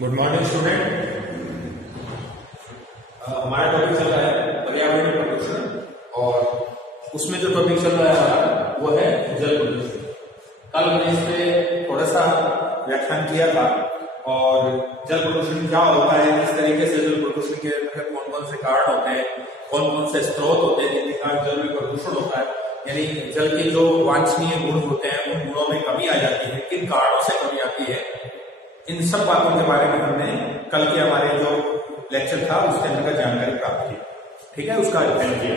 Good morning student. हमारा topic चल रहा है पर्यावरणीय प्रदूषण और उसमें जो टॉपिक चल रहा है हमारा वो है जल प्रदूषण। कल मैंने इस पे थोड़ा सा व्याख्यान किया था और जल प्रदूषण क्या होता है, किस तरीके से जल प्रदूषण के कौन कौन से कारण होते हैं, कौन कौन से स्रोत होते हैं जिनके कारण जल में प्रदूषण होता है, यानी जल के जो वांछनीय गुण होते हैं उन गुणों में कमी आ जाती है, किन कारणों से कमी आती है। इन सब बातों के बारे में हमने कल के हमारे जो लेक्चर था उसके अंदर जानकारी प्राप्त की, ठीक है, उसका अध्ययन किया।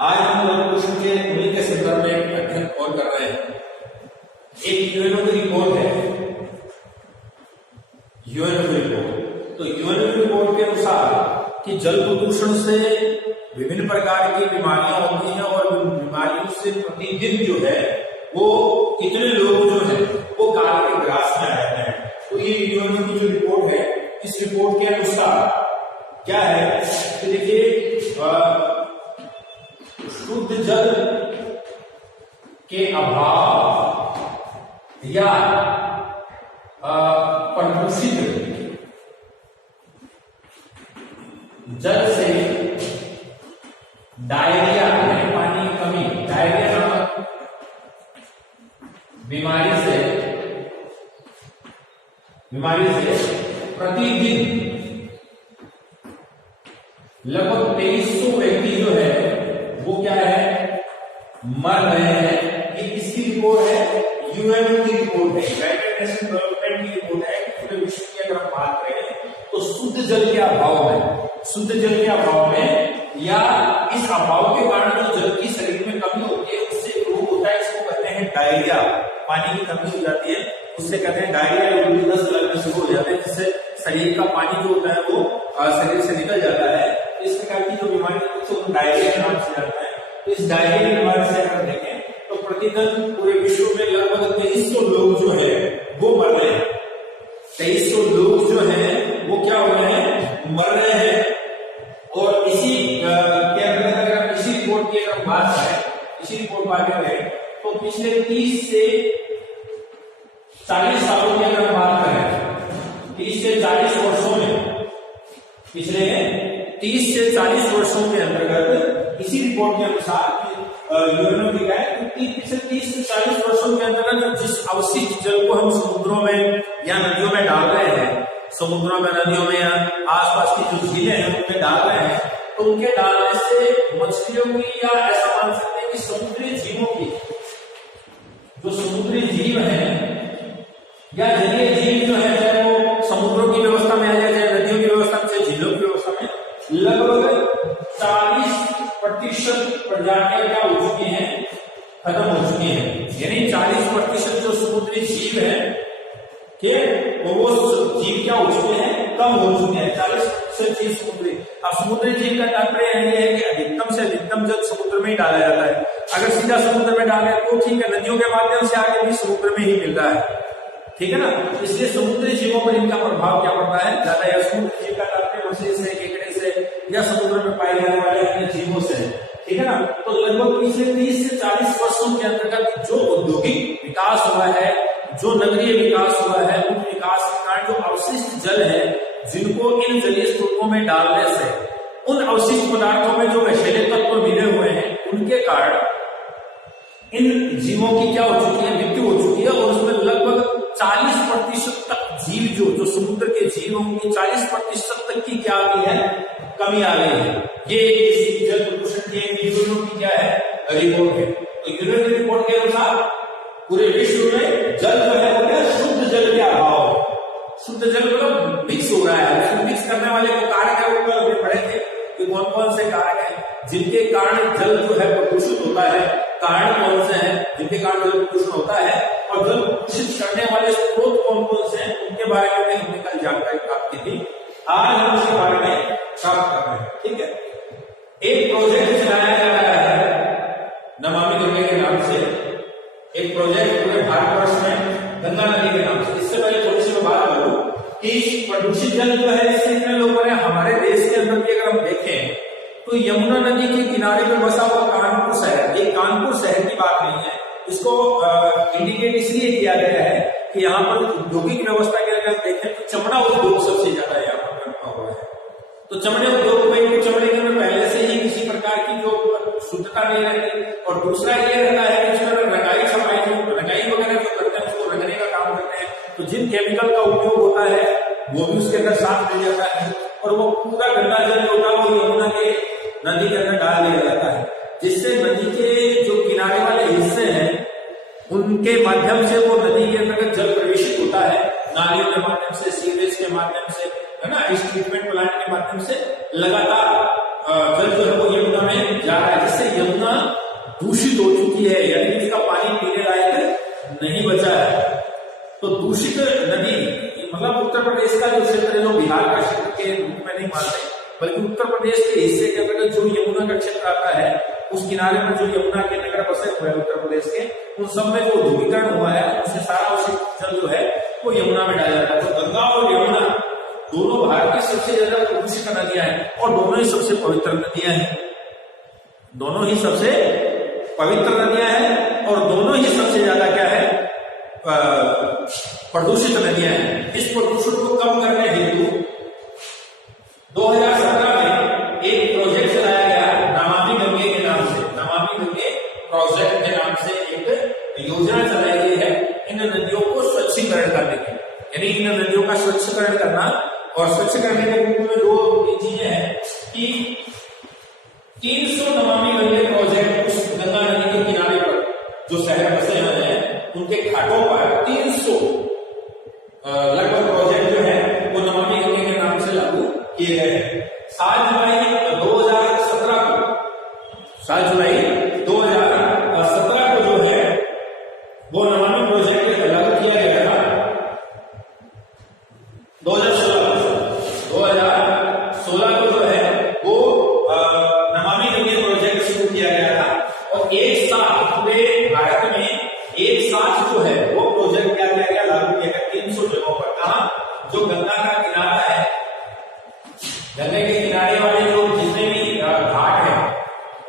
आज हम जल प्रदूषण के उन्हीं के संदर्भ में अध्ययन और कर रहे हैं। एक यूएनओ की रिपोर्ट है, यूएनओ की रिपोर्ट। तो यूएनओ की रिपोर्ट के अनुसार कि जल प्रदूषण से विभिन्न प्रकार की बीमारियां होती हैं और बीमारियों से प्रतिदिन जो है वो कितने लोग जो है वो काल के ग्रास में आ जाते हैं। तो ये यूएनओ की जो रिपोर्ट है, इस रिपोर्ट के अनुसार क्या है कि देखिए शुद्ध जल के अभाव या प्रदूषित जल से डायरिया यानी पानी की कमी, डायरिया नामक बीमारी से प्रतिदिन लगभग 2300 व्यक्ति जो है वो क्या है मर रहे हैं। ये किसकी रिपोर्ट है? यूएनओ की रिपोर्ट है, यूनाइटेड नेशन डेवलपमेंट की रिपोर्ट है। पूरे विश्व की अगर हम बात करें तो शुद्ध जल के अभाव में, शुद्ध जल के अभाव में या इस अभाव के कारण जो जल की शरीर में कमी होती है उससे रोग होता है, इसको कहते हैं डायरिया। पानी की कमी हो जाती है उससे कहते हैं डायरिया, उल्टी दस्त लगना शुरू हो जाते हैं, जिससे शरीर का पानी जो होता है वो शरीर से निकल जाता है। इस प्रकार की जो बीमारी है वो डायरिया के नाम से जाता है। तो इस डायरिया की बीमारी से अगर देखें तो प्रतिदिन पूरे विश्व में लगभग 2300 लोग जो है वो मर रहे हैं। 2300 लोग जो है वो क्या हो रहे हैं, मर रहे हैं। और इसी के अंदर अगर इसी रिपोर्ट की अगर बात करें, इसी रिपोर्ट बात करें तो पिछले 30 से 40 सालों की अगर बात करें, 30 से 40 वर्षों में, पिछले 30 से 40 वर्षों के अंतर्गत इसी रिपोर्ट के अनुसार यूएनओ की है कि 30 से 40 वर्षों के अंतर्गत जिस अवशिष्ट जल को हम समुद्रों में या नदियों में डाल रहे हैं, समुद्रों में, नदियों में या आसपास की जो झीलें हैं उनमें डाल रहे हैं, तो उनके डालने से मछलियों की या ऐसा मान सकते हैं कि समुद्री जीवों की, जो समुद्री जीव है या जलीय जीव जो है, चाहे वो समुद्रों की व्यवस्था में आ जाए, चाहे नदियों की व्यवस्था में, चाहे झीलों की व्यवस्था में, लगभग 40% प्रजातियां क्या हो चुकी हैं, खत्म हो चुकी हैं। यानी 40% जो समुद्री जीव है कि वो जीव क्या हो चुके हैं, कम हो चुके हैं। 40% जीव समुद्री। अब समुद्री जीव का तात्पर्य ये है कि अधिकतम से अधिकतम जल समुद्र में ही डाला जाता है। अगर सीधा समुद्र में डाले तो ठीक है, नदियों के माध्यम से आगे भी समुद्र में ही मिल रहा है, ठीक है ना। इसलिए समुद्री जीवों पर इनका प्रभाव क्या पड़ता है ज्यादा, या समुद्री जीव का तात्पर्य मछली से, केकड़े से या समुद्र में पाए जाने वाले अन्य जीवों से, ठीक है ना। तो लगभग पिछले 30 से 40 वर्षों के अंतर्गत जो औद्योगिक विकास हुआ है, जो नगरीय विकास हुआ है, उन विकास के कारण जो अवशिष्ट जल है जिनको इन जलीय स्रोतों में डालने से उन अवशिष्ट पदार्थों में जो विषैले तत्व मिले हुए हैं, उनके कारण इन जीवों की क्या हो चुकी है, मृत्यु हो चुकी है। और उसमें लगभग 40% तक जीव जो समुद्र के जीव हैं उनकी 40% तक की क्या आ गई है, कमी आ गई है। ये जल प्रदूषण की यूएनओ की क्या है, रिपोर्ट है। तो यूएनओ की रिपोर्ट के अनुसार पूरे विश्व में जल जो है वो क्या, शुद्ध जल के अभाव है। शुद्ध जल मतलब मिक्स हो रहा है, उसको मिक्स करने वाले जो कारक है वो अभी पढ़े थे कि कौन कौन से कारक हैं जिनके कारण जल जो है प्रदूषित होता है, कारण कौन से हैं जिनके कारण जल प्रदूषण होता है, और जल प्रदूषित करने वाले स्रोत कौन कौन से हैं उनके बारे में हमने कल जानकारी प्राप्त की थी। आज हम उसके बारे में प्राप्त कर रहे हैं, ठीक है। एक प्रोजेक्ट चलाया जा रहा है नमामि गंगे के नाम से, एक प्रोजेक्ट पूरे भारतवर्ष में गंगा नदी के नाम से। इससे पहले थोड़ी सी मैं बात करूं कि प्रदूषित जल जो है इससे इतने लोगों ने हमारे देश के अंदर भी अगर हम देखें तो यमुना नदी के किनारे पर बसा हुआ कानपुर शहर, ये कानपुर शहर की बात नहीं है, इसको इंडिकेट इसलिए किया गया है कि यहाँ पर औद्योगिक व्यवस्था के अगर देखें तो चमड़ा उद्योग सबसे ज्यादा यहाँ पर करता हुआ है। तो चमड़े उद्योग में चमड़े के में पहले से ही किसी प्रकार की जो शुद्धता नहीं रहती, और दूसरा ये रहता है कि इसमें रंगाई छपाई जो रंगाई वगैरह जो करते हैं उसको रंगने का काम करते हैं, तो जिन केमिकल का उपयोग होता है वो भी उसके अंदर साथ मिल जाता है, और वो पूरा गंदा जल होता है वो यमुना के नदी के अंदर डाल दिया जाता है, जिससे नदी के जो किनारे वाले हिस्से हैं उनके माध्यम से वो नदी के अंदर जल प्रवेशित होता है, नालियों के माध्यम से, सीवेज के माध्यम से, है ना, इस ट्रीटमेंट प्लांट के माध्यम से लगातार जल जो है वो यमुना में जा रहा है, जिससे यमुना दूषित हो चुकी है, यानी इसका पानी पीने लायक नहीं बचा है। तो दूषित नदी मतलब उत्तर प्रदेश का जो क्षेत्र है, जो बिहार का क्षेत्र के रूप में नहीं मानते, बल्कि उत्तर प्रदेश के हिस्से के अंदर जो यमुना का क्षेत्र आता है उस किनारे में जो यमुना के नगर बसे हुए हैं उत्तर प्रदेश के, उन सब में जो ध्रुवीकरण हुआ है उससे सारा जल जो है वो यमुना में डाला जाता है। तो गंगा और यमुना दोनों भारत की सबसे ज्यादा प्रदूषित नदियां हैं, और दोनों ही सबसे पवित्र नदियां हैं, दोनों ही सबसे पवित्र नदियां हैं, और दोनों ही सबसे ज्यादा क्या है, प्रदूषित नदियां हैं। इस प्रदूषण को कम करने हेतु 2017 में एक प्रोजेक्ट चलाया गया नमामि गंगे के नाम से, नमामि गंगे प्रोजेक्ट के नाम से एक योजना चलाई गई है इन नदियों को स्वच्छीकरण करने की, यानी इन नदियों का स्वच्छीकरण करना, और स्वच्छ करने के रूप में दो चीजें हैं कि 300 नमामि गंगे प्रोजेक्ट उस गंगा नदी के किनारे पर जो शहर बसे हुए हैं उनके घाटों पर 300 लगभग प्रोजेक्ट जो है वो नमामि गंगे के नाम से लागू किए गए हैं। 7 जुलाई 2017 को जो है वो नमामि प्रोजेक्ट लागू किया गया था। 2016 को जो है वो नमामि गंगे प्रोजेक्ट शुरू किया गया था, और एक साथ पूरे भारत में एक साथ जो है वो प्रोजेक्ट क्या किया गया, लागू किया गया 300 जगहों पर। कहा, जो गंगा का किनारा है, गंगे के किनारे वाले जो जितने भी घाट हैं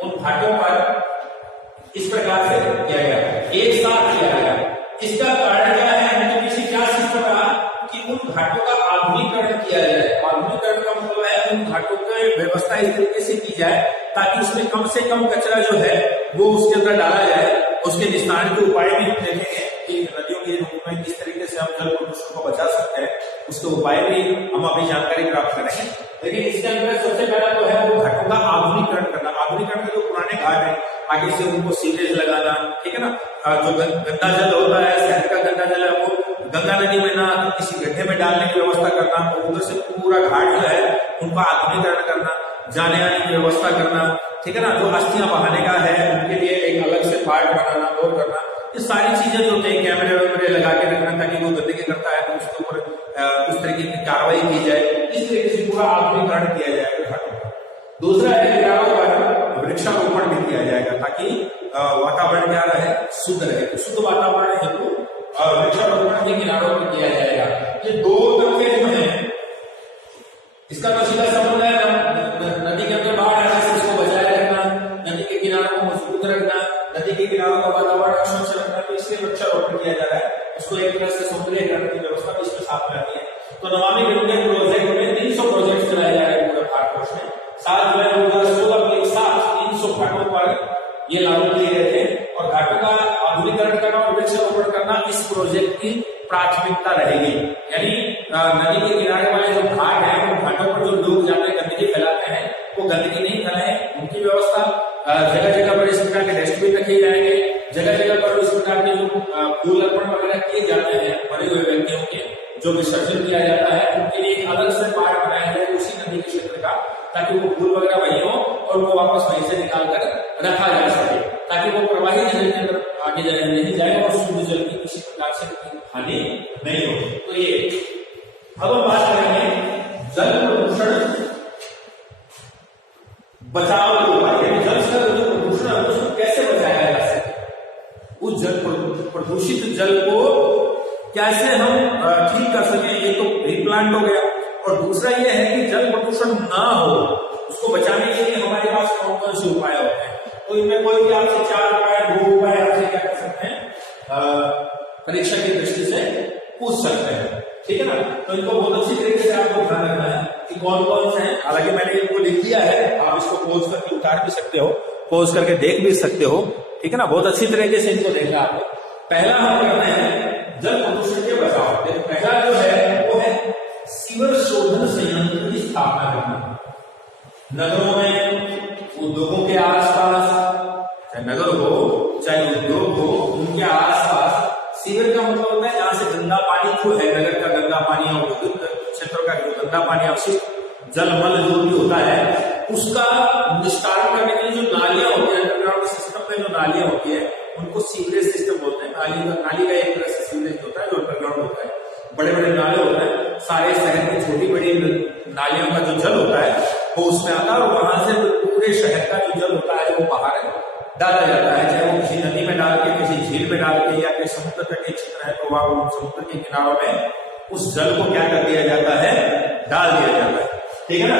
उन घाटों पर इस प्रकार से किया गया, एक साथ किया गया। इसका कारण क्या है, तो किसी क्या सिस्टम रहा कि उन घाटों का आधुनिकीकरण किया जाए। आधुनिकीकरण का मतलब है उन घाटों की व्यवस्था इस तरीके से की जाए ताकि उसमें कम से कम कचरा जो है वो उसके अंदर डाला जाए। उसके निस्तारण के उपाय भी हम देखेंगे कि नदियों के रूप में किस तरीके से हम जल प्रदूषण को बचा सकते हैं, उसके उपाय भी हम अभी जानकारी प्राप्त करेंगे। लेकिन इसके अंदर सबसे पहला तो है वो घाटों का आधुनिकीकरण करना। आधुनिकीकरण के जो पुराने घाट है आगे से उनको सीवेज लगाना, ठीक है ना, जो गंदा जल होता है, शहर का गंदा जल है, वो गंगा नदी में ना किसी गड्ढे में डालने की व्यवस्था करना, तो उधर से पूरा घाट जो है उनका आधुनिकीकरण करना, जाने आने की व्यवस्था करना, ठीक है ना, जो अस्थियां बहाने का है उनके लिए एक अलग से पार्ट बनाना और करना, ये सारी चीजें जो होती है कैमरे वैमरे लगा के रखना ताकि वो गंदगी करता है तो उसके ऊपर उस तरीके की कार्रवाई की जाए। इस तरीके से पूरा आधुनिकीकरण किया जाएगा घाटों का। दूसरा है किनारों पर वृक्षारोपण भी किया जाएगा ताकि वातावरण क्या रहे, शुद्ध रहे। तो शुद्ध वातावरण हेतु वृक्षारोपण भी किनारों पर किया जाएगा। ये दो तरफे जो है इसका तो सीधा संबंध है नदी के अंदर बाढ़ आने से उसको बचाए रखना, नदी के किनारों को मजबूत रखना, नदी के किनारों का वातावरण स्वच्छ रखना, तो इसलिए वृक्षारोपण किया जा रहा है। उसको एक तरह से सौंदर्यीकरण की व्यवस्था भी इसमें साथ में आती है। तो नमामि गंगे प्रोजेक्ट में 300 प्रोजेक्ट चलाए जा रहे हैं पूरे भारतवर्ष में। 7 जुलाई 2016 में एक साथ 300 घाटों पर ये लागू किए गए थे, और घाटों का आधुनिकीकरण करना और वृक्षारोपण करना इस प्रोजेक्ट की प्राथमिकता रहेगी। यानी नदी के किनारे वाले जो घाट है उन घाटों पर जो लोग जाते हैं गंदगी फैलाते हैं वो गंदगी नहीं फैलाए, उनकी व्यवस्था जगह जगह पर इस प्रकार के डस्टबिन रखे जाएंगे, जगह जगह पर इस प्रकार के जो फूल अर्पण वगैरह किए जाते हैं मरे हुए व्यक्तियों के जो विसर्जन किया जाता है उनके लिए एक अलग से पार्ट बनाया जाए उसी नदी के क्षेत्र का, ताकि वो फूल वगैरह वही हो और वो वापस वहीं से निकाल कर रखा जा सके, ताकि वो प्रवाही जल के अंदर आगे नहीं जाए और शुद्ध जल की किसी प्रकार से हानि नहीं हो। तो ये अब हम बात करेंगे जल प्रदूषण बचाव के उपाय। जल से जो प्रदूषण है उसको कैसे बचाया जा सके, उस जल प्रदूषित जल को कैसे हम ठीक कर सके। ये तो रिप्लांट हो गया, और दूसरा ये है कि जल प्रदूषण ना हो उसको बचाने के लिए हमारे पास कौन कौन से उपाय होते हैं। तो इनमें कोई भी आपसे 4 उपाय 2 उपाय आपसे क्या कर सकते हैं, परीक्षा की दृष्टि से पूछ सकते हैं। ठीक है ना। तो इनको बहुत अच्छी तरीके से आपको ध्यान रखना है कि कौन कौन से हैं। हालांकि मैंने इनको लिख दिया है, आप इसको पॉज करके उतार भी सकते हो, पॉज करके देख भी सकते हो, ठीक है ना। बहुत अच्छी तरीके से इनको देखना आपको। पहला हम करते हैं जल प्रदूषण के बचाव। पहला जो है वो है सीवर शोधन संयंत्र की स्थापना करना। नगरों में, उद्योगों के आसपास, चाहे नगर हो चाहे उद्योग हो, उनके आसपास सीवर का मतलब होता है जहां से गंदा पानी जो है, नगर का गंदा पानी और औद्योगिक क्षेत्रों का जो गंदा पानी अवशिष्ट जल मल जो भी होता है उसका निस्तारण करने के लिए जो नालियां होती है, अंडरग्राउंड सिस्टम में जो नालियां होती है उनको सीवरेज सिस्टम बोलते हैं। नाली का एक तरह से सीवरेज होता है जो अंडरग्राउंड होता है, बड़े बड़े नाले होते हैं, सारे शहर की छोटी बड़ी नालियों का जो जल होता है वो उसमें आता है और वहां से पूरे शहर का जो जल होता है वो बाहर डाला जाता है, चाहे वो किसी नदी में डाल के, किसी झील में डाल के, या फिर समुद्र तटीय क्षेत्र है तो वहां समुद्र के किनारों में उस जल को क्या कर दिया जाता है, डाल दिया जाता है, ठीक है ना।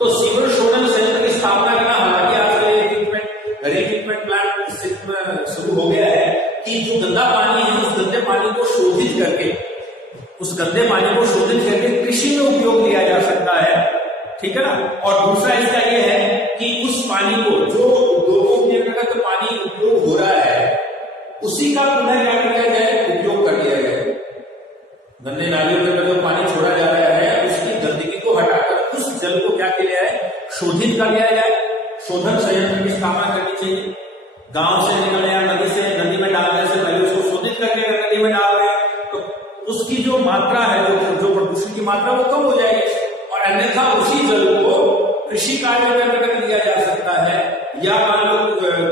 तो सीवर शोधन संयंत्र की स्थापना करना, हालांकि आजकल रीट्रीटमेंट प्लांट शुरू हो गया है कि जो गंदा पानी है उस गंदे पानी को शोधित करके, उस गंदे पानी को शोधित करके कृषि में उपयोग लिया जा सकता है, ठीक है ना। और दूसरा इसका यह है कि उस पानी को जो उद्योगों के अंतर्गत पानी उपयोग हो रहा है उसी का पुनः क्या किया जाए, उपयोग कर लिया जाए। गंदे नालियों के अंदर जो पानी छोड़ा जा रहा है उसकी गंदगी को हटाकर उस जल को क्या किया जाए, शोधित कर लिया जाए। शोधन संयंत्र की स्थापना करनी चाहिए। गांव से निकल या नदी से, नदी में डालने से पहले उसको शोधित करके नदी में डाल रहे हैं तो उसकी जो मात्रा है, जो प्रदूषण की मात्रा वो कम हो जाएगी। और अन्यथा उसी जल को कृषि कार्य में अंतर्गत लिया जा सकता है, या मान लो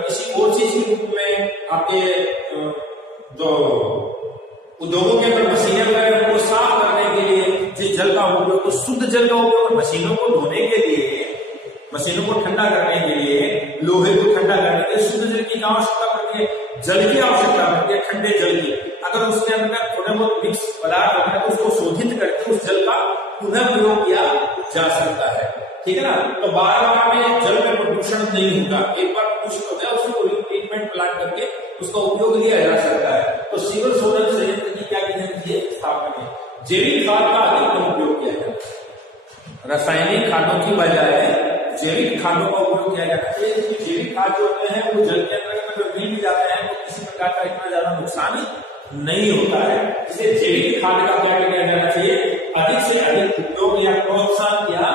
किसी और चीज के रूप में आपके जो उद्योगों के अंदर मशीनें वगैरह को साफ करने के लिए जिस जल का उपयोग, तो शुद्ध जल का उपयोग मशीनों को धोने के लिए, मशीनों को ठंडा करने के लिए, लोहे को ठंडा करने के लिए शुद्ध जल की आवश्यकता पड़ती है, जल की आवश्यकता पड़ती है, ठंडे जल की। अगर उसके अंदर थोड़े बहुत मिक्स पदार्थ होता है तो उसको शोधित करके उस जल का पुनः प्रयोग किया जा सकता है, ठीक है ना। तो बार बार में जल में प्रदूषण नहीं होगा, एक बार प्रदूषण हो गया उसको ट्रीटमेंट प्लांट करके उसका उपयोग लिया जा सकता है। तो सीवर शोधन संयंत्र की क्या की है, स्थापना है। जैविक खाद का अधिकतम उपयोग किया जाता है, रासायनिक खादों की बजाय जैविक खादों का उपयोग किया जाता है। जैविक खाद जो होते हैं वो जल के अंदर मिल भी जाते हैं तो किसी प्रकार का इतना ज्यादा नुकसान नहीं होता है। इसलिए जैविक खाद का क्या किया जाना चाहिए, अधिक से अधिक उपयोग या प्रोत्साहन किया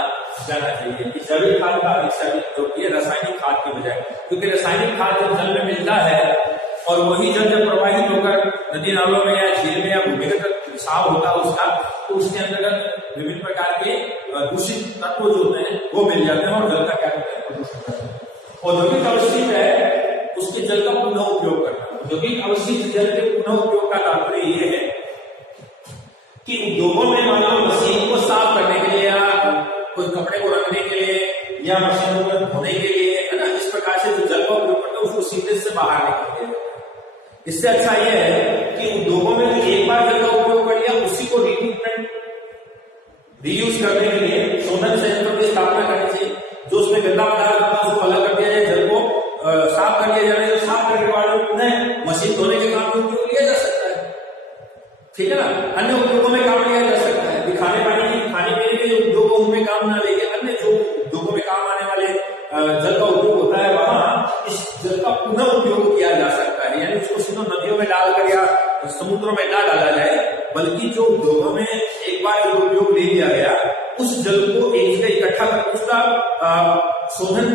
जाना चाहिए कि जैविक खाद का अधिक से अधिक उपयोग किया रासायनिक खाद के बजाय। क्योंकि रासायनिक खाद जब जल में मिलता है और वही जल जब प्रवाहित होकर नदी नालों में या झील में या भूमिगत रिसाव होता है उसका, तो उसके अंतर्गत विभिन्न प्रकार के दूषित तत्व जो होते हैं वो मिल जाते हैं और जल का क्या करते हैं, प्रदूषण करते हैं। औद्योगिक अवशिष्ट है उसके जल का पुनः उपयोग करना। औद्योगिक अवशिष्ट जल के पुनः उपयोग का तात्पर्य ये है कि उद्योगों में मान लो मशीन को साफ करने के लिए या कोई कपड़े को रखने के लिए या मशीनों को धोने के लिए, है ना, इस प्रकार से जो जल का उपयोग करते हैं उसको सीवरेज से बाहर निकल दिया। इससे अच्छा यह है कि उद्योगों में जो एक बार जल का उपयोग कर लिया उसी को रीट्रीटमेंट रीयूज करने के लिए शोधन संयंत्रों की स्थापना करनी चाहिए। जो उसमें गंदा पदार्थ होता है उसको अलग कर दिया जाए, जल को साफ कर लिया जाए, जो साफ करने के बाद पुनः मशीन धोने के काम में उपयोग लिया जा सकता है, ठीक है ना। अन्य उद्योगों में काम लिया जा सकता है। खाने पीने के जो उद्योग हो उनमें काम ना लेके अन्य जो उद्योगों में काम आने वाले जल का उपयोग होता है वहां इस जल का पुनः उपयोग किया जा सकता है। यानी उसको सीधे नदियों में डालकर या समुद्रों में ना डाला जाए, बल्कि जो उद्योगों में एक बार जो उपयोग ले लिया गया उस जल को एक जगह इकट्ठा कर उसका शोधन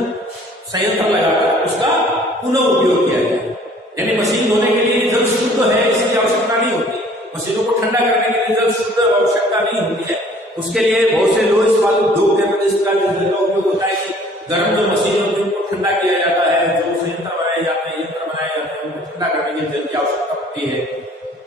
संयंत्र लगाकर उसका पुनः उपयोग किया जाए। यानी मशीन धोने के लिए जल शुद्ध है इसकी आवश्यकता नहीं होती, मशीनों को ठंडा करने के लिए जल शुद्ध आवश्यकता नहीं होती है। उसके लिए बहुत से लोग इस बात उद्योग के अंदर इसका जल का उपयोग होता है कि गर्म जो मशीन होती है उनको ठंडा किया जाता है, जो संयंत्र बनाए जाते हैं, यंत्र बनाए जाते हैं, उनको ठंडा करने के लिए जल की आवश्यकता होती है।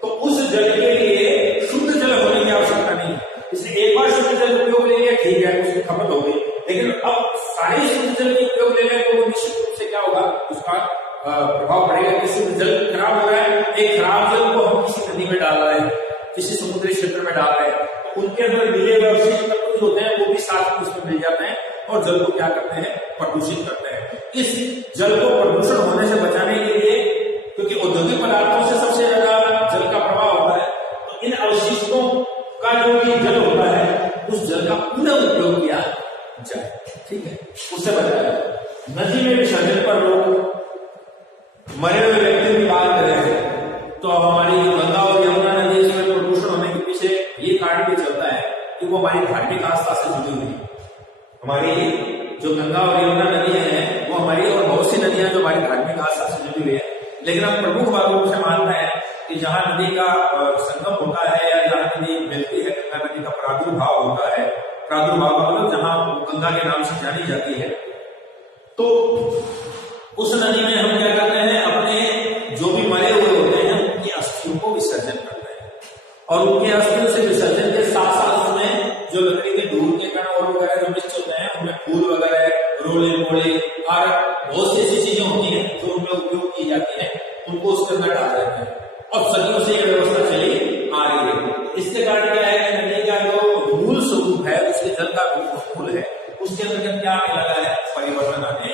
तो उस जल के लिए शुद्ध जल होने की आवश्यकता नहीं है। इसलिए एक बार शुद्ध जल उपयोग ले लिया ठीक है, उसकी खपत हो गई, लेकिन अब सारे शुद्ध जल के उपयोग ले लें तो वो निश्चित रूप से क्या होगा, उसका प्रभाव पड़ेगा कि शुद्ध जल खराब हो रहा है। एक खराब जल को हम किसी नदी में डाल रहे हैं, किसी समुद्री क्षेत्र में डाल रहे हैं, तो उनके अंदर मिले हुए अवशिष्ट तत्व जो होते हैं वो भी साथ में उसमें मिल जाते हैं और जल को क्या करते हैं, प्रदूषित करते हैं। इस जल को प्रदूषण होने से बचाने के लिए, क्योंकि औद्योगिक पदार्थों से सबसे ज्यादा जल का प्रभाव होता है, तो इन अवशिष्टों उससे बचाया। नदी में विसर्जन पर लोग मरे हुए व्यक्तियों की बात करें तो हमारी गंगा और यमुना नदी इसमें प्रदूषण होने के पीछे ये कारण भी चलता है कि वो हमारी धार्मिक आस्था से जुड़ी हुई है। हमारी जो गंगा और यमुना नदियां हैं वो हमारी, और बहुत सी नदियां जो हमारी धार्मिक आस्था से जुड़ी हुई है, लेकिन हम प्रमुख बातों से मानते हैं कि जहां नदी का संगम होता है या जहां नदी मिलती है, गंगा नदी का प्रादुर्भाव होता है, प्रादुर्भाव मतलब जहां गंगा के नाम से जानी जाती है, तो उस नदी में हम क्या करते हैं, अपने जो भी मरे हुए होते हैं उनकी अस्थियों को विसर्जन करते हैं। और उनके अस्थियों से विसर्जन के साथ साथ उसमें जो लकड़ी के धूल के कण और वगैरह जो मिक्स होते हैं, उनमें फूल वगैरह, रोले मोड़े और बहुत सी ऐसी चीजें होती हैं जो उनमें उपयोग की जाती है, उनको उसके अंदर डाल देते हैं। और सदियों से यह व्यवस्था चली आ रही है। इसके कारण क्या है कि नदी का जो मूल स्वरूप है, उसके जल का मूल है, उसके अंदर क्या आने लगा है, परिवर्तन आने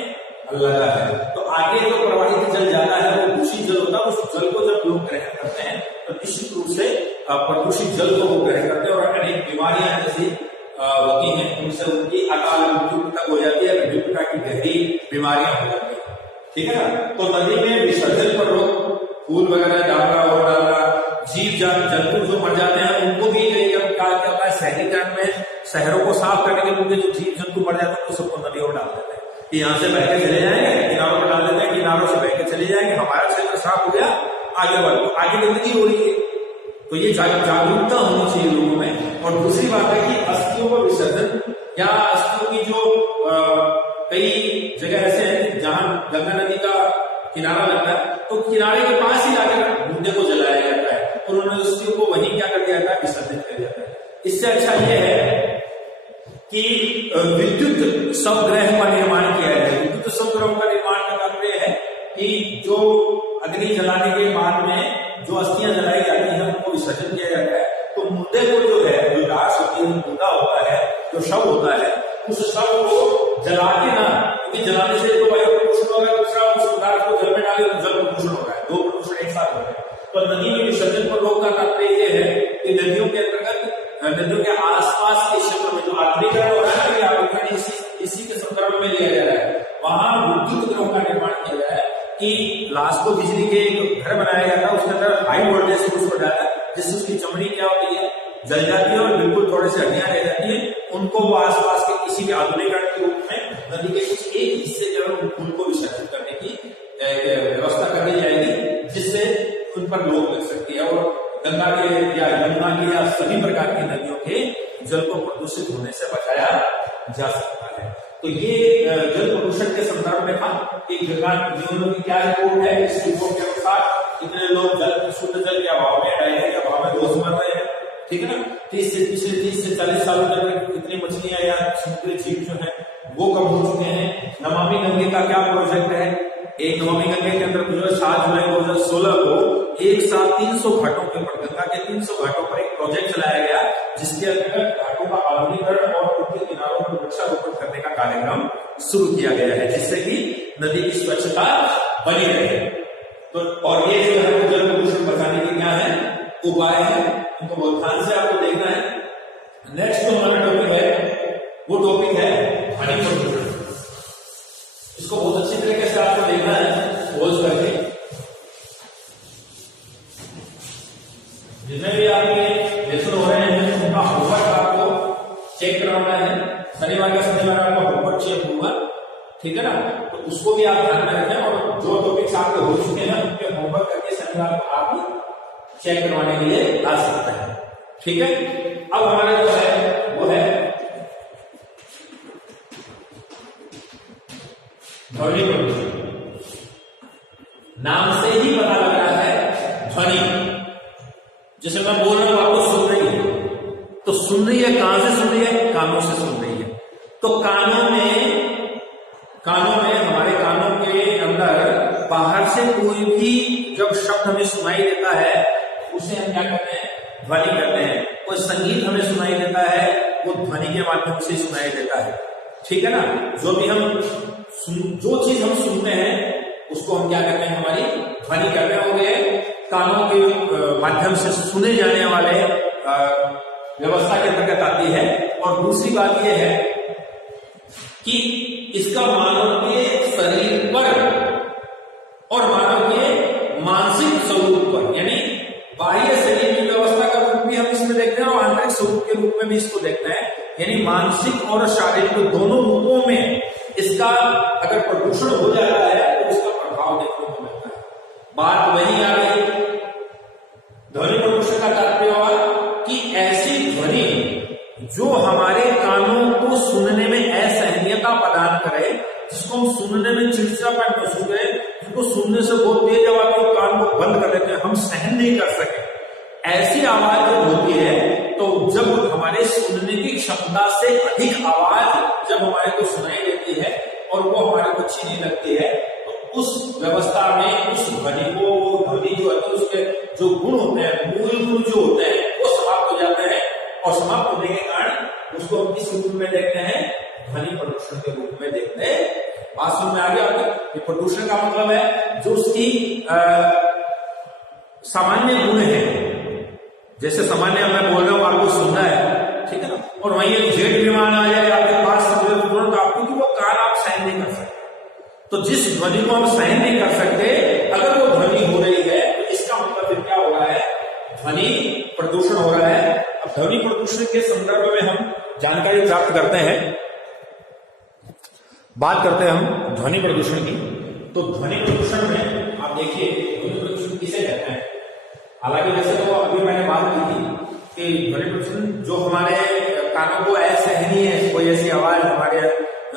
लगा है। तो आगे जो प्रवाहित जल जाता है वो दूषित जल होता है। उस जल को जब लोग ग्रहण करते हैं तो निश्चित रूप से प्रदूषित जल को वो ग्रहण करते हैं और अनेक बीमारियां जैसी होती हैं, उनसे उनकी अकाल मृत्यु तक हो जाती है, विभिन्न प्रकार की गहरी बीमारियां हो जाती है। ठीक है ना। तो नदी में विसर्जन पर लोग फूल वगैरह डाल रहा और डाल रहा, जीव जंतु जो मर जाते हैं उनको भी क्या होता है, शहरीकरण में शहरों को साफ करने के लिए जो जीव जंतु मर जाते हैं तो सबको नदियों में डाल देते हैं कि यहाँ से बह के चले जाएंगे, किनारों पर डाल देते हैं, किनारों से बह के चले जाएंगे, हमारा क्षेत्र साफ हो गया, आगे बढ़ो, आगे गंदगी हो रही है। तो ये जागरूकता होनी चाहिए लोगों में। और दूसरी बात है कि अस्थियों का विसर्जन या अस्थियों की जो कई जगह ऐसे हैं जहां गंगा नदी का किनारा लगता है, तो किनारे के पास ही लाकर मुद्दे को जलाया जाता है और उन्होंने अस्थियों को वहीं क्या कर दिया जाता है, विसर्जित कर दिया जाता है। इससे अच्छा यह है कि विद्युत समग्रह का निर्माण किया जाए। विद्युत समग्रह का निर्माण का तात्पर्य है कि जो अग्नि जलाने के बाद में जो अस्थियां जलाई जाती हैं उनको विसर्जन किया जाता है। तो मुद्दे को जो है, जो लाश होती है, मुद्दा होता है, जो शव होता है, उस शव को जला के ना, क्योंकि जलाने से तो वायु प्रदूषण हो रहा है, दूसरा उस पदार्थ को जल में डाले तो जल प्रदूषण हो रहा है, दो प्रदूषण एक साथ हो रहे हैं। तो नदी में विसर्जन पर रोक का तात्पर्य यह है कि नदियों के अंतर्गत, नदियों के आसपास के क्षेत्र में जो आधुनिकरण हो रहा है ना, इसी के संदर्भ में लिया जा रहा है, वहां विद्युत गृहों का निर्माण किया गया है कि लाश को बिजली के एक घर बनाया जाता है, उसके अंदर हाई वोल्टेज से उसको डाला, जिससे उसकी चमड़ी क्या होती है, जल जाती है और बिल्कुल थोड़े से हड्डियां रह जाती है। उनको वो आसपास के किसी भी आधुनिकरण के रूप में नदी के कुछ एक हिस्से जो है उनको विसर्जित करने की व्यवस्था कर दी जाएगी, जिससे उन पर रोक लग सकती है और गंगा के या यमुना के या सभी प्रकार की नदियों के जल को प्रदूषित होने से बचाया जा सकता है। तो ये जल प्रदूषण के संदर्भ में था कि गंगा नदियों की क्या रिपोर्ट है। इस रिपोर्ट के अनुसार कितने लोग जल, शुद्ध जल के अभाव में रहे हैं, अभाव में रोज मर रहे हैं। ठीक है ना। पिछले 30 से 40 सालों के अंदर कितनी मछलियां या समुद्री जीव जो है वो कम हो चुके हैं। नमामि गंगे का क्या प्रोजेक्ट है, एक नमामि गंगे के अंदर 7 जुलाई 2016 को एक साथ 300 घाटों के ऊपर, गंगा के 300 घाटों पर एक प्रोजेक्ट चलाया गया, जिसके अंतर्गत घाटों का आधुनिकरण और उनके किनारों पर वृक्षारोपण करने का कार्यक्रम शुरू किया गया है, जिससे कि नदी की स्वच्छता बनी रहे। तो और ये जो है जल प्रदूषण बचाने के क्या है उपाय है, उनको बहुत ध्यान से आपको देखना है। नेक्स्ट जो हमारा टॉपिक है वो टॉपिक है ध्वनि प्रदूषण। इसको बहुत अच्छी तरीके से आपको देखना है, खोज करके। जितने भी आपके लेसन हो रहे हैं उनका होमवर्क आपको चेक करवाना है। शनिवार का शनिवार आपका होमवर्क चेक होगा, ठीक है ना। तो उसको भी आप ध्यान में रखें और जो टॉपिक्स आपके हो चुके हैं उनके होमवर्क करके शनिवार को आप चेक करवाने के लिए आ सकते हैं। ठीक है। अब हमारा जो है वो है ध्वनि प्रदूषण। नाम से ही पता लग रहा है ध्वनि, जैसे मैं बोल रहा हूं आपको सुन रही है, तो सुन रही है, कहां से सुन रही है, कानों से सुन रही है। तो कानों में हमारे कानों के अंदर बाहर से कोई भी जब शब्द हमें सुनाई देता है उसे हम क्या करते हैं, ध्वनि करते हैं। कोई संगीत हमें सुनाई देता है वो ध्वनि के माध्यम से सुनाई देता है। ठीक है ना। जो भी हम जो चीज हम सुनते हैं उसको हम क्या करते हैं, हमारी ध्वनि करते हैं। और ये कानों के माध्यम से सुने जाने वाले व्यवस्था के अंतर्गत आती है। और दूसरी बात यह है कि इसका मानव के शरीर पर और मानव के मानसिक स्वरूप पर, यानी बाह्य शरीर की व्यवस्था का रूप भी हम इसमें देखते हैं और आंतरिक स्वरूप के रूप में भी इसको देखते हैं, यानी मानसिक और शारीरिक दोनों रूपों में इसका अगर प्रदूषण हो जाता है तो इसका प्रभाव देखने को मिलता है। बात वही आ गई, ध्वनि प्रदूषण का तात्पर्य हुआ कि ऐसी ध्वनि जो हमारे कानों को सुनने में असहनीयता प्रदान करे, जिसको हम सुनने में चिड़चिड़ापन महसूस करें, जिसको सुनने से बहुत तेज आवाज में कान को बंद कर देते हैं, हम सहन नहीं कर सके, ऐसी आवाज जब होती है तो जब हमारे सुनने की क्षमता से अधिक आवाज जब हमारे को सुनाई देती है और वो हमारे को अच्छी नहीं लगती है, तो उस व्यवस्था में उस ध्वनि को, वो ध्वनि जो है उसके जो गुण होते हैं, मूल गुण जो होते हैं वो समाप्त हो जाते हैं और समाप्त होने के कारण उसको हम किस रूप में देखते हैं, ध्वनि प्रदूषण के रूप में देखते हैं। बात समझ में आ गया आपको? प्रदूषण का मतलब है जो उसकी सामान्य गुण है, जैसे सामान्य मैं बोल रहा हूं आपको सुनना है, ठीक है ना, और वहीं एक जेट विमान आ जाए आपके पास तुरंत आपको, कि वो कान आप सहन नहीं कर सकते, तो जिस ध्वनि को हम सहन नहीं कर सकते अगर वो ध्वनि हो रही है तो इसका मतलब फिर क्या हो रहा है, ध्वनि प्रदूषण हो रहा है। अब ध्वनि प्रदूषण के संदर्भ में हम जानकारी प्राप्त करते हैं, बात करते हैं हम ध्वनि प्रदूषण की। तो ध्वनि प्रदूषण में आप देखिए ध्वनि प्रदूषण किसे कहते हैं। हालांकि वैसे तो अभी मैंने बात की थी कि ध्वनि प्रदूषण जो हमारे कानों को असहनीय है, कोई ऐसी आवाज हमारे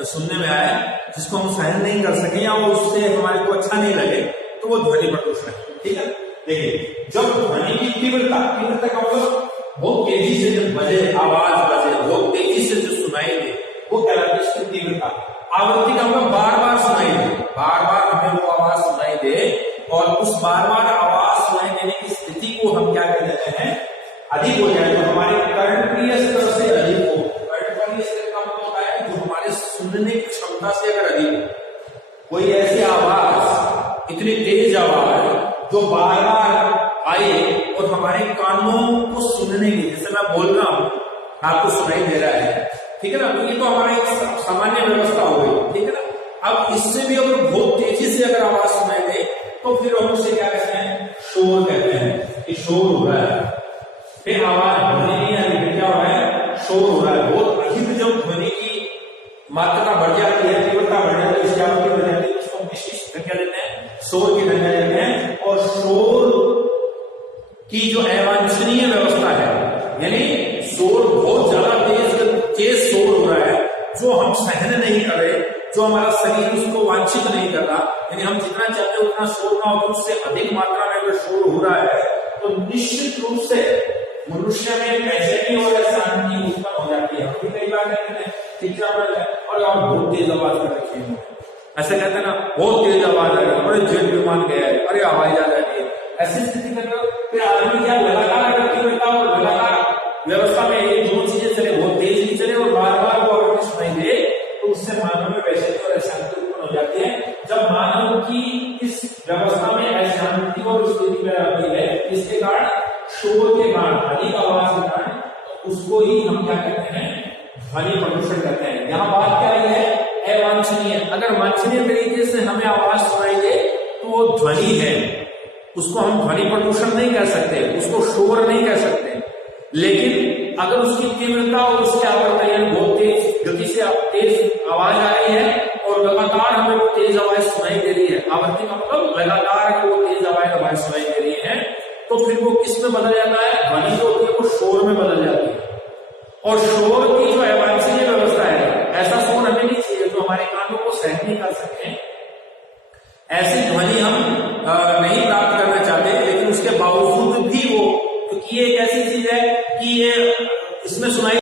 सुनने में आए जिसको हम सहन नहीं कर सके या वो उससे हमारे को अच्छा नहीं लगे, तो वो ध्वनि प्रदूषण है। ठीक है, देखिए जब ध्वनि की तीव्रता का मतलब बहुत तेजी से जब बजे, आवाज बजे, बहुत तेजी से जो सुनाई दे, वो कहलाती है इसकी तीव्रता। आवृत्ति का मतलब बार बार सुनाई दे, बार बार हमें वो आवाज सुनाई दे, और उस बार बार आवाज सुनाई देने की स्थिति को हम क्या कह देते हैं, अधिक हो जाए, तो हमारे कर्णप्रिय स्तर से अधिक हो। कर्णप्रिय स्तर का मतलब होता है जो हमारे सुनने की क्षमता से अगर अधिक हो, कोई ऐसी आवाज, इतनी तेज आवाज जो बार बार आए और हमारे कानों को सुनने की, जैसे मैं बोल रहा हूं आपको सुनाई दे रहा है, ठीक है ना, तो ये तो हमारा एक सामान्य व्यवस्था हो गई, ठीक है ना। अब इससे भी अगर बहुत तेजी से अगर आवाज सुनाई दे तो फिर हम उसे क्या कहते हैं, शोर कहते हैं, कि शोर हो रहा है, फिर आवाज ध्वनि नहीं आ रही, क्या हो रहा है, शोर हो रहा है। बहुत अधिक जब ध्वनि की मात्रा बढ़ जाती है, तीव्रता बढ़ जाती है, उसकी आवृत्ति बढ़ जाती है, उसको हम किस संख्या देते हैं, शोर की संख्या देते हैं। और शोर की जो अवांछनीय व्यवस्था है, यानी शोर बहुत ज्यादा तेज शोर हो रहा है जो हम सहन नहीं कर रहे, जो हमारा शरीर उसको वांछित नहीं कर रहा, यानी हम जितना चाहते हैं उतना शोर ना हो, उससे अधिक मात्रा में अगर शोर हो रहा है तो निश्चित रूप से मनुष्य में बेचैनी और अशांति उत्पन्न हो जाती है। हम कई बार कहते हैं चिड़चिड़ा पड़ जाए, और बहुत तेज आवाज कर रखी है, ऐसे कहते हैं ना, बहुत तेज आवाज आ रही है, बड़े जेट विमान गया है, अरे आवाज आ जाती है, ऐसी स्थिति में फिर आदमी क्या लगातार करती रहता है, और लगातार व्यवस्था में ये दोनों चीजें चले, बहुत तेज नहीं चले और बार बार वो अगर सुनाई दे, तो उससे मानव में बेचैनी और अशांति उत्पन्न हो जाती है। जब मानव की इस व्यवस्था में अशांति और स्थिति पैदा होती है, इसके कारण शोर के कारण, अधिक आवाज के कारण, तो उसको ही हम क्या कहते हैं, ध्वनि प्रदूषण कहते हैं। यहाँ बात क्या है, अवांछनीय। अगर वांछनीय तरीके से हमें आवाज सुनाई दे तो वो ध्वनि है, उसको हम ध्वनि प्रदूषण नहीं कह सकते, उसको शोर नहीं कह सकते। लेकिन अगर उसकी तीव्रता और उसकी आवृत्ति यानी बहुत तेज गति से तेज आवाज आ रही है और लगातार हमें वो तेज आवाज सुनाई दे रही है, आवृत्ति का मतलब लगातार अगर वो तेज आवाज सुनाई दे रही है, तो फिर वो किस में बदल जाता है, ध्वनि जो होती है वो शोर में बदल जाती है। और शोर की जो अवांछनीय व्यवस्था है, ऐसा शोर हमें नहीं चाहिए जो हमारे कानों को सहन नहीं कर सकते, ऐसी ध्वनि हम नहीं